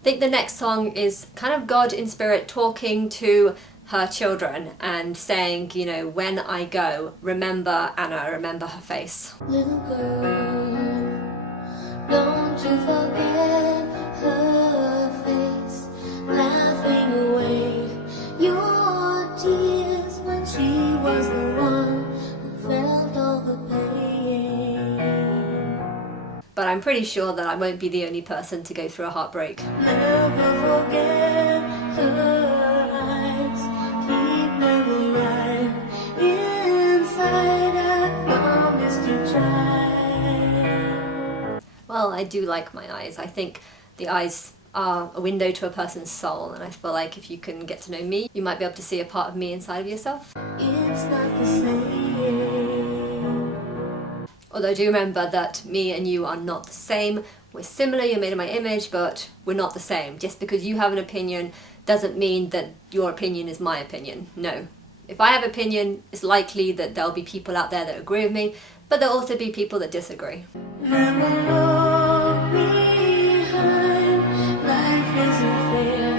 I think the next song is kind of God in spirit talking to her children and saying, you know, when I go, remember Anna, remember her face. Little girl, don't you forget her face, laughing away your tears when she was the one who felt all the pain. But I'm pretty sure that I won't be the only person to go through a heartbreak. Never forget her eyes, keep them alive inside. I promise to try. Well, I do like my eyes. I think the eyes are a window to a person's soul, and I feel like if you can get to know me, you might be able to see a part of me inside of yourself. It's not the same. Although I do remember that me and you are not the same. We're similar, you're made in my image, but we're not the same. Just because you have an opinion doesn't mean that your opinion is my opinion. No. If I have an opinion, it's likely that there'll be people out there that agree with me, but there'll also be people that disagree. Never look behind, life isn't fair,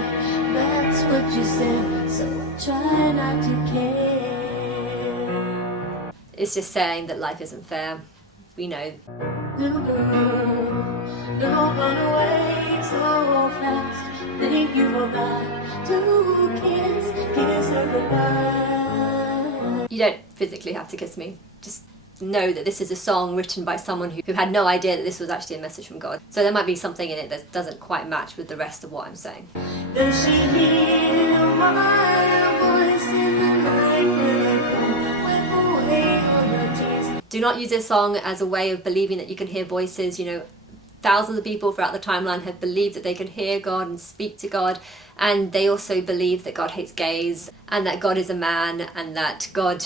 that's what you said, so I try not to care. It's just saying that life isn't fair. We know. Little girl, don't run away so fast, think you forgot to kiss her goodbye. You don't physically have to kiss me. Just know that this is a song written by someone who had no idea that this was actually a message from God. So there might be something in it that doesn't quite match with the rest of what I'm saying. Does she hear my voice in the night when I come, wipe away all your tears? Do not use this song as a way of believing that you can hear voices. You know, thousands of people throughout the timeline have believed that they can hear God and speak to God, and they also believe that God hates gays, and that God is a man, and that God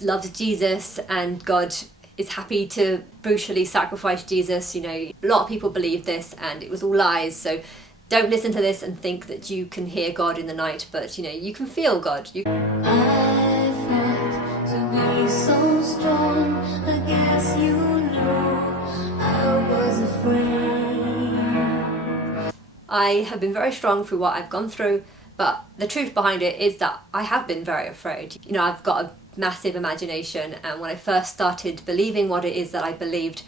loves Jesus, and God is happy to brutally sacrifice Jesus. You know, a lot of people believe this, and it was all lies. So don't listen to this and think that you can hear God in the night, but you know, you can feel God. I fought to be so strong, I guess you know I was afraid. I have been very strong through what I've gone through, but the truth behind it is that I have been very afraid. You know, I've got a massive imagination, and when I first started believing what it is that I believed,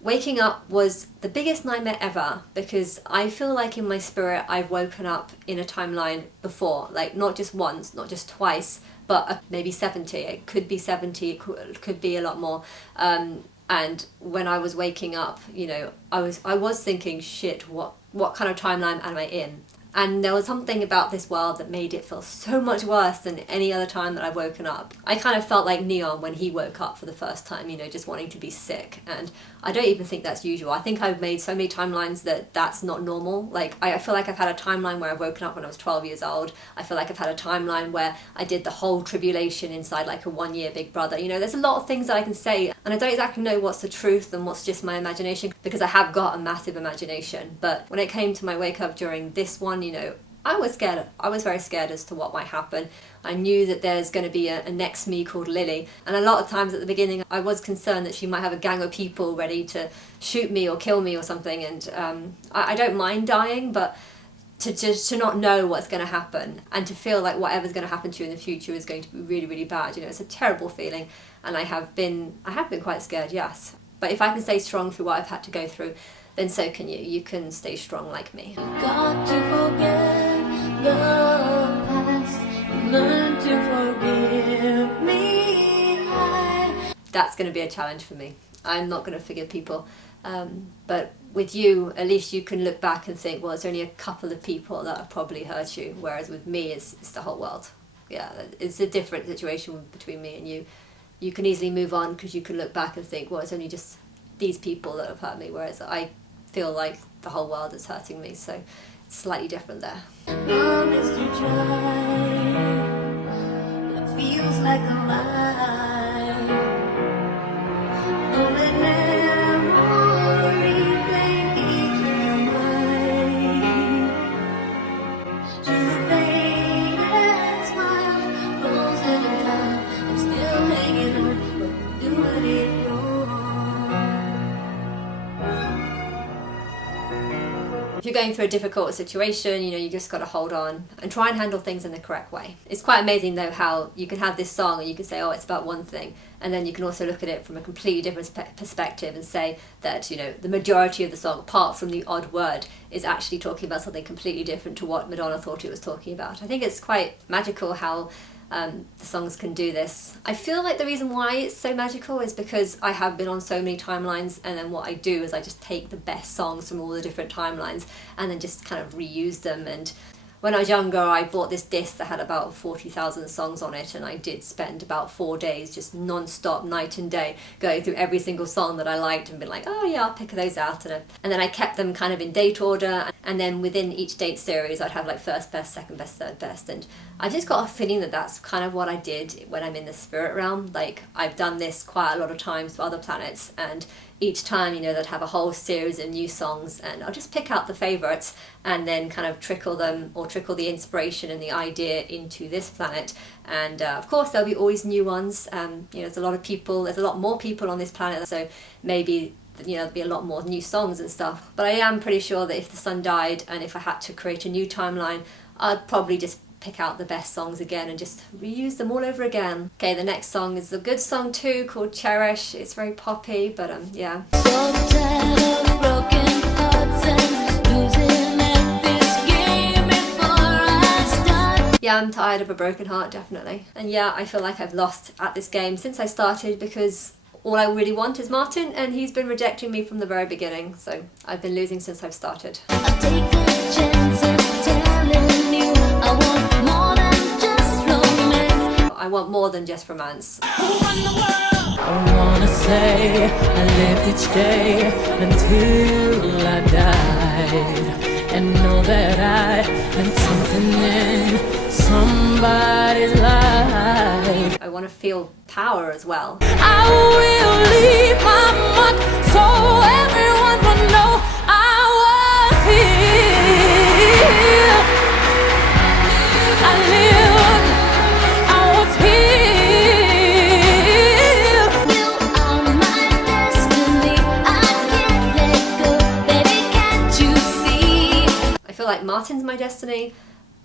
waking up was the biggest nightmare ever, because I feel like in my spirit I've woken up in a timeline before, like not just once, not just twice, but maybe 70. It could be 70, it could be a lot more. And when I was waking up, you know, I was thinking, shit, what kind of timeline am I in? And there was something about this world that made it feel so much worse than any other time that I've woken up. I kind of felt like Neon when he woke up for the first time, you know, just wanting to be sick. And I don't even think that's usual. I think I've made so many timelines that that's not normal. Like, I feel like I've had a timeline where I've woken up when I was 12 years old. I feel like I've had a timeline where I did the whole tribulation inside like a 1 year Big Brother. You know, there's a lot of things that I can say, and I don't exactly know what's the truth and what's just my imagination, because I have got a massive imagination. But when it came to my wake up during this one, you know, I was scared. I was very scared as to what might happen. I knew that there's going to be a next me called Lily, and a lot of times at the beginning I was concerned that she might have a gang of people ready to shoot me or kill me or something, and I don't mind dying, but to not know what's going to happen, and to feel like whatever's going to happen to you in the future is going to be really, really bad, you know, it's a terrible feeling, and I have been quite scared, yes. But if I can stay strong through what I've had to go through, then so can you. You can stay strong like me. You've got to forget the past, learn to forgive me. That's going to be a challenge for me. I'm not going to forgive people. But with you, at least you can look back and think, well, it's only a couple of people that have probably hurt you, whereas with me, it's the whole world. Yeah, it's a different situation between me and you. You can easily move on because you can look back and think, well, it's only just these people that have hurt me, whereas I feel like the whole world is hurting me, so it's slightly different there. Promise to try. It feels like a lie. Only memory playing games in your mind. She's a faded smile, frozen in time. I'm still hanging on, but doing it wrong. If you're going through a difficult situation, you know, you just got to hold on and try and handle things in the correct way. It's quite amazing though how you can have this song and you can say, oh, it's about one thing, and then you can also look at it from a completely different perspective and say that, you know, the majority of the song, apart from the odd word, is actually talking about something completely different to what Madonna thought it was talking about. I think it's quite magical how the songs can do this. I feel like the reason why it's so magical is because I have been on so many timelines, and then what I do is I just take the best songs from all the different timelines and then just kind of reuse them. And when I was younger, I bought this disc that had about 40,000 songs on it, and I did spend about 4 days just non-stop, night and day, going through every single song that I liked and been like, oh yeah, I'll pick those out. And then I kept them kind of in date order, and then within each date series I'd have like first best, second best, third best. And I just got a feeling that that's kind of what I did when I'm in the spirit realm. Like, I've done this quite a lot of times for other planets, and each time, you know, they'd have a whole series of new songs, and I'll just pick out the favourites and then kind of trickle them, or trickle the inspiration and the idea into this planet. And of course there'll be always new ones. You know, there's a lot more people on this planet, so maybe, you know, there'll be a lot more new songs and stuff. But I am pretty sure that if the sun died and if I had to create a new timeline, I'd probably just pick out the best songs again and just reuse them all over again. Okay, the next song is a good song too, called Cherish. It's very poppy, but yeah. So tired of broken hearts and losing at this game before I start. Yeah, I'm tired of a broken heart, definitely. And yeah, I feel like I've lost at this game since I started, because all I really want is Martin, and he's been rejecting me from the very beginning, so I've been losing since I've started. I've taken chances telling you I want more than just romance. I want more than just romance. I wanna say I lived each day until I died, and know that I meant something in somebody's life. I want to feel power as well. I will leave my mark so everyone will know I was here. I lived, I was here. You are my destiny, I can't let go, baby, can't you see? I feel like Martin's my destiny,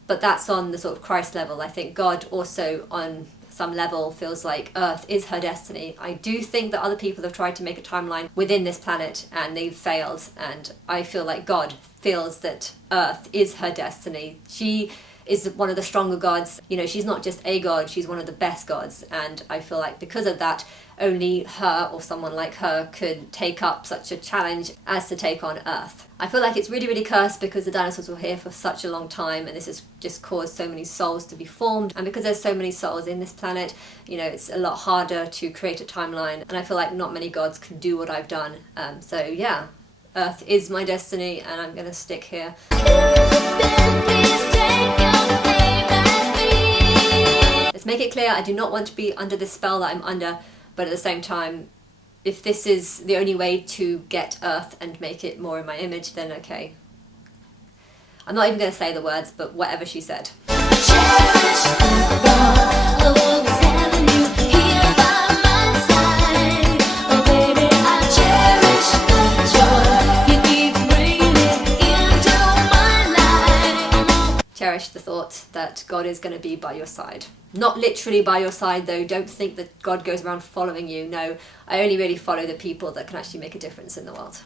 but that's on the sort of Christ level. I think God also on some level feels like Earth is her destiny. I do think that other people have tried to make a timeline within this planet and they've failed, and I feel like God feels that Earth is her destiny. She is one of the stronger gods. You know, she's not just a god, she's one of the best gods, and I feel like because of that, only her or someone like her could take up such a challenge as to take on Earth. I feel like it's really, really cursed because the dinosaurs were here for such a long time, and this has just caused so many souls to be formed, and because there's so many souls in this planet, you know, it's a lot harder to create a timeline, and I feel like not many gods can do what I've done. So yeah, Earth is my destiny, and I'm gonna stick here. Let's make it clear, I do not want to be under this spell that I'm under, but at the same time, if this is the only way to get Earth and make it more in my image, then okay. I'm not even going to say the words, but whatever she said. Cherish the thought that God is going to be by your side. Not literally by your side though, don't think that God goes around following you. No, I only really follow the people that can actually make a difference in the world.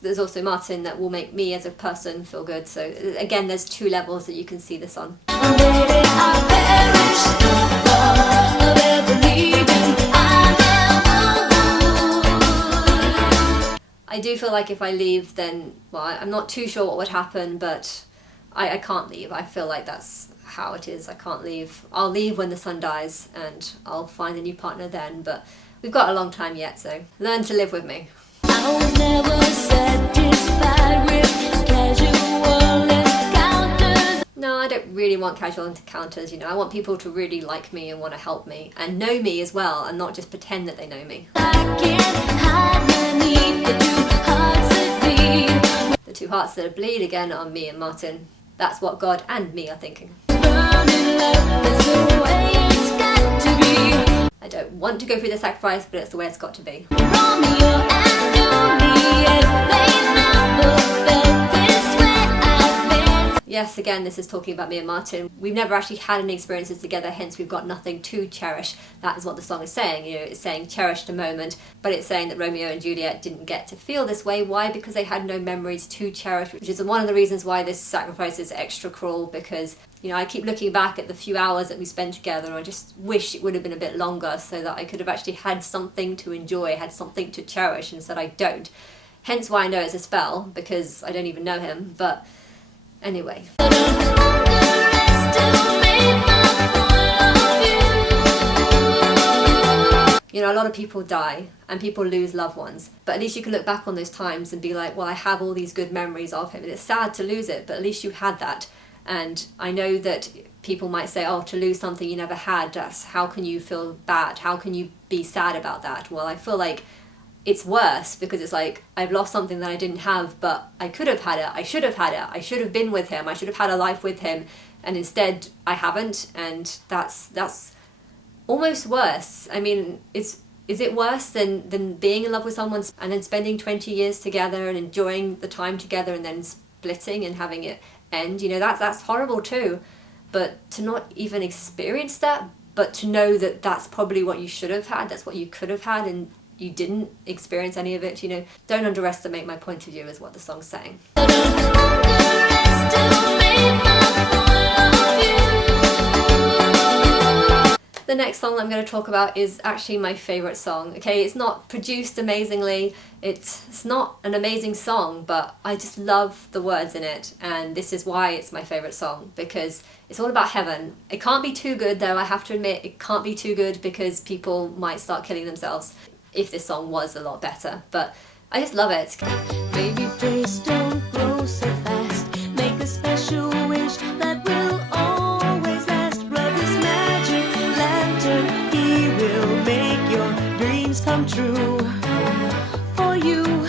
There's also Martin that will make me as a person feel good, so again there's two levels that you can see this on. I do feel like if I leave, then, well, I'm not too sure what would happen, but I can't leave. I feel like that's how it is. I can't leave. I'll leave when the sun dies and I'll find a new partner then, but we've got a long time yet, so learn to live with me. I was never satisfied with casual encounters. No, I don't really want casual encounters, you know. I want people to really like me and want to help me and know me as well, and not just pretend that they know me. I can't hide beneath the two hearts that bleed. The two hearts that bleed again are me and Martin. That's what God and me are thinking. Burning love, that's the way it's got to be. I don't want to go through the sacrifice, but it's the way it's got to be. Romeo and Juliet, they never felt this way. I've been Yes, again, this is talking about me and Martin. We've never actually had any experiences together, hence we've got nothing to cherish. That is what the song is saying. You know, it's saying cherish the moment, but it's saying that Romeo and Juliet didn't get to feel this way. Why? Because they had no memories to cherish, which is one of the reasons why this sacrifice is extra cruel, because, you know, I keep looking back at the few hours that we spent together, and I just wish it would have been a bit longer so that I could have actually had something to enjoy, had something to cherish, and instead I don't. Hence why I know it's a spell, because I don't even know him, but anyway. You know, a lot of people die and people lose loved ones, but at least you can look back on those times and be like, well, I have all these good memories of him. And it's sad to lose it, but at least you had that. And I know that people might say, oh, to lose something you never had, that's, how can you feel bad? How can you be sad about that? Well, I feel like it's worse, because it's like, I've lost something that I didn't have, but I could have had it, I should have had it, I should have been with him, I should have had a life with him, and instead I haven't, and that's almost worse. I mean, is it worse than being in love with someone and then spending 20 years together and enjoying the time together and then splitting and having it end? You know, that's horrible too, but to not even experience that, but to know that that's probably what you should have had, that's what you could have had, and you didn't experience any of it, you know, don't underestimate my point of view is what the song's saying. The next song I'm going to talk about is actually my favourite song. Okay, it's not produced amazingly, it's not an amazing song, but I just love the words in it, and this is why it's my favourite song, because it's all about heaven. It can't be too good though, I have to admit, it can't be too good, because people might start killing themselves if this song was a lot better, but I just love it. Baby face, don't grow so fast. Make a special wish that will always last. Rub this magic lantern, he will make your dreams come true for you.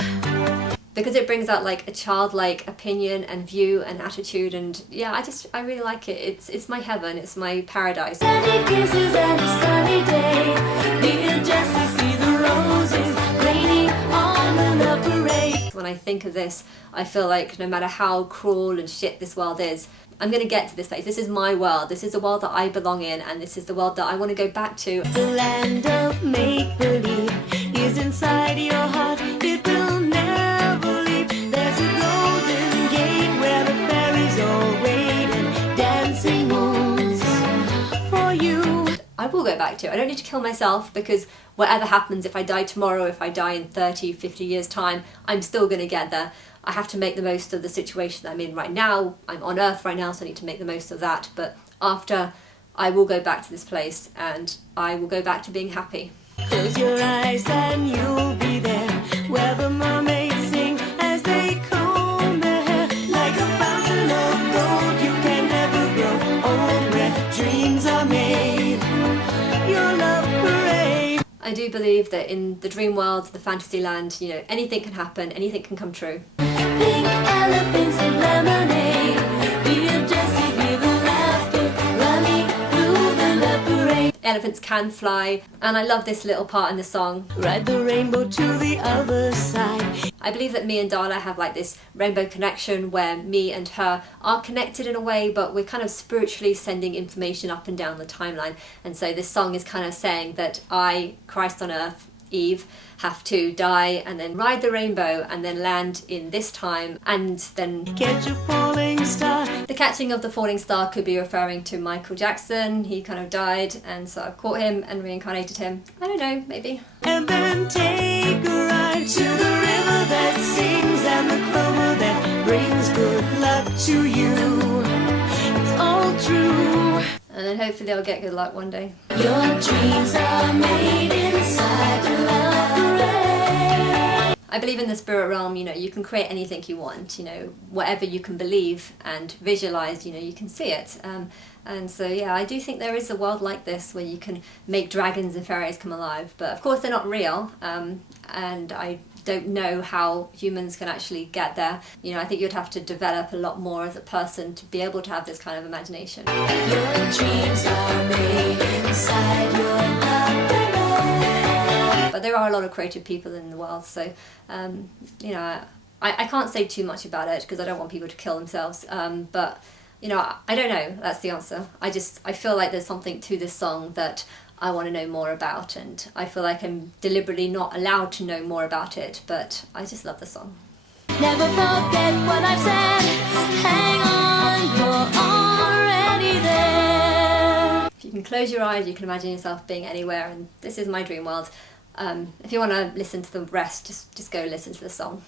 Because it brings out like a childlike opinion and view and attitude, and yeah, I really like it. It's my heaven, it's my paradise. Sunny kisses and a sunny day. Me and Jessie see the roses raining on the love parade. When I think of this, I feel like no matter how cruel and shit this world is, I'm going to get to this place. This is my world. This is the world that I belong in, and this is the world that I want to go back to. The land of make-believe is inside your heart. It will never leave. There's a golden gate where the fairies all wait and dancing moons for you. I will go back to. I don't need to kill myself, because whatever happens, if I die tomorrow, if I die in 30, 50 years time, I'm still going to get there. I have to make the most of the situation I'm in right now. I'm on Earth right now, so I need to make the most of that. But after, I will go back to this place, and I will go back to being happy. Close your eyes and you'll be there, where the mermaids sing as they comb their hair. Like a fountain of gold, you can never grow old, where dreams are made. Your love parade. I do believe that in the dream world, the fantasy land, you know, anything can happen, anything can come true. Pink elephants and lemonade. Me and Jessie hear the laughter running through the love parade. Elephants can fly, and I love this little part in the song. Ride the rainbow to the other side. I believe that me and Darla have like this rainbow connection where me and her are connected in a way, but we're kind of spiritually sending information up and down the timeline. And so this song is kind of saying that I, Christ on earth, Eve, have to die and then ride the rainbow and then land in this time, and then Catch a falling star. the catching of the falling star could be referring to Michael Jackson. He kind of died, and so I've caught him and reincarnated him. I don't know, maybe. And then take a ride to the river that sings and the clover that brings good luck to you. It's all true. And then hopefully I'll get good luck one day. Your dreams are made inside the love parade. I believe in the spirit realm, you know, you can create anything you want, you know, whatever you can believe and visualize, you know, you can see it. And so, yeah, I do think there is a world like this where you can make dragons and fairies come alive. But of course they're not real, and I don't know how humans can actually get there. You know, I think you'd have to develop a lot more as a person to be able to have this kind of imagination. Your dreams are made inside your love parade. there are a lot of creative people in the world, so you know, I can't say too much about it because I don't want people to kill themselves, but you know, I don't know, that's the answer. I feel like there's something to this song that I want to know more about, and I feel like I'm deliberately not allowed to know more about it, but I just love the song. Never forget what I've said. Hang on, you're already there. If you can close your eyes, you can imagine yourself being anywhere, and this is my dream world. If you want to listen to the rest, just go listen to the song.